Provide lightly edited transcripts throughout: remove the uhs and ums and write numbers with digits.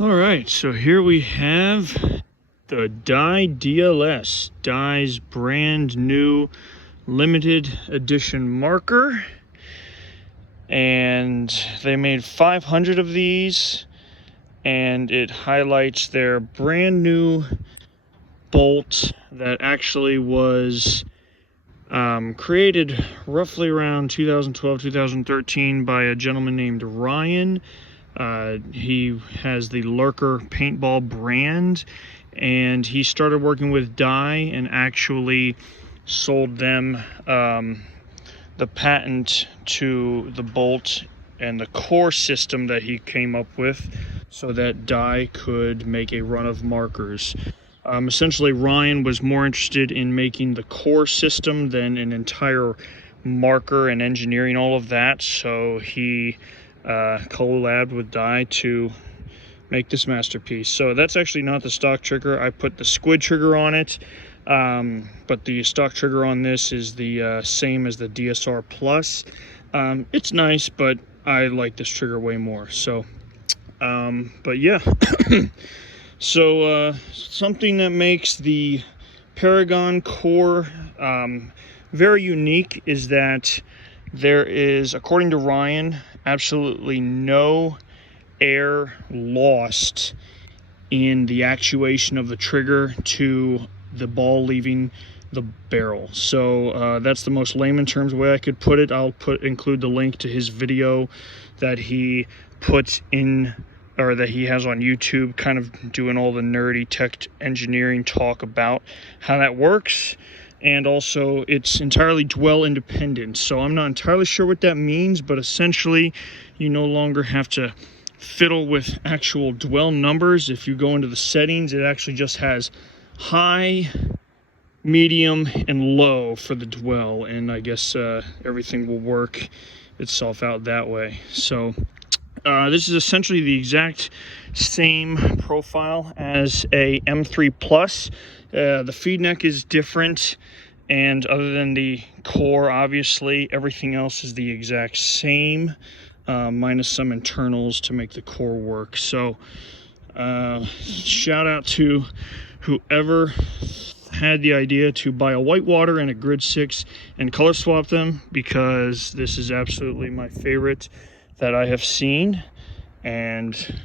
All right, so here we have the Dye DLS, Dye's brand new limited edition marker. And they made 500 of these, and it highlights their brand new bolt that actually was created roughly around 2012-2013 by a gentleman named Ryan. He has the Lurker paintball brand, and he started working with Dye and actually sold them the patent to the bolt and the core system that he came up with so that Dye could make a run of markers. Essentially, Ryan was more interested in making the core system than an entire marker and engineering all of that, so he collabed with Dye to make this masterpiece. So that's actually not the stock trigger. I put the squid trigger on it, but the stock trigger on this is the same as the DSR Plus. It's nice, but I like this trigger way more. So, but yeah. So something that makes the Paragon core very unique is that there is, according to Ryan, absolutely no air lost in the actuation of the trigger to the ball leaving the barrel. So that's the most layman terms way I could put it. I'll include the link to his video that he puts in, or that he has on YouTube, kind of doing all the nerdy tech engineering talk about how that works. And also it's entirely dwell independent, so I'm not entirely sure what that means, but essentially you no longer have to fiddle with actual dwell numbers. If you go into the settings, it actually just has high, medium, and low for the dwell, and I guess everything will work itself out that way. So this is essentially the exact same profile as a M3 Plus. The feed neck is different, and other than the core, obviously, everything else is the exact same, minus some internals to make the core work. So shout out to whoever had the idea to buy a Whitewater and a Grid 6 and color swap them, because this is absolutely my favorite that I have seen, and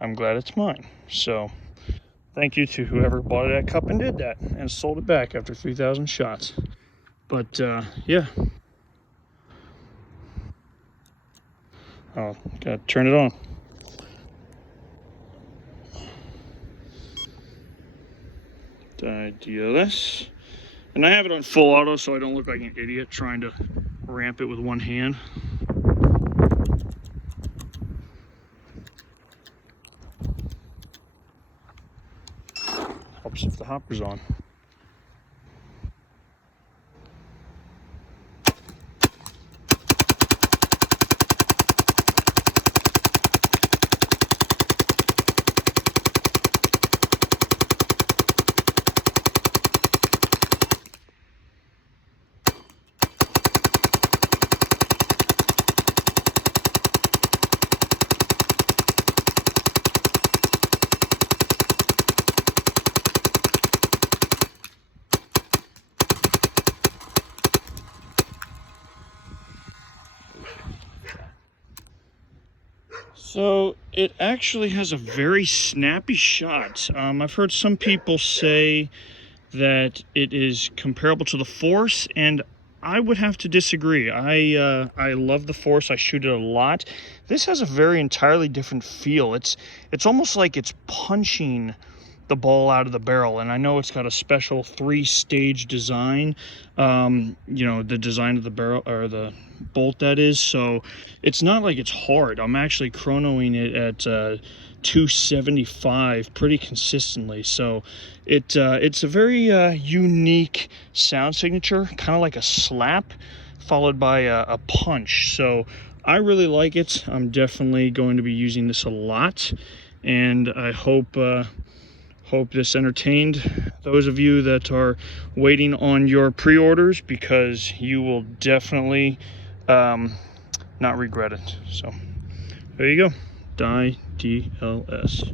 I'm glad it's mine. So thank you to whoever bought that cup and did that and sold it back after 3,000 shots. But yeah, oh, gotta turn it on. Dye DLS, and I have it on full auto so I don't look like an idiot trying to ramp it with one hand. Helps if the hopper's on. So it actually has a very snappy shot. I've heard some people say that it is comparable to the Force, and I would have to disagree. I love the Force. I shoot it a lot. This has a very entirely different feel. It's almost like it's punching the ball out of the barrel, and I know it's got a special 3-stage design, you know, the design of the barrel, or the bolt that is, so it's not like it's hard. I'm actually chronoing it at 275 pretty consistently, so it's a very unique sound signature, kind of like a slap followed by a punch. So I really like it. I'm definitely going to be using this a lot, and I hope this entertained those of you that are waiting on your pre-orders, because you will definitely not regret it. So there you go. Dye DLS.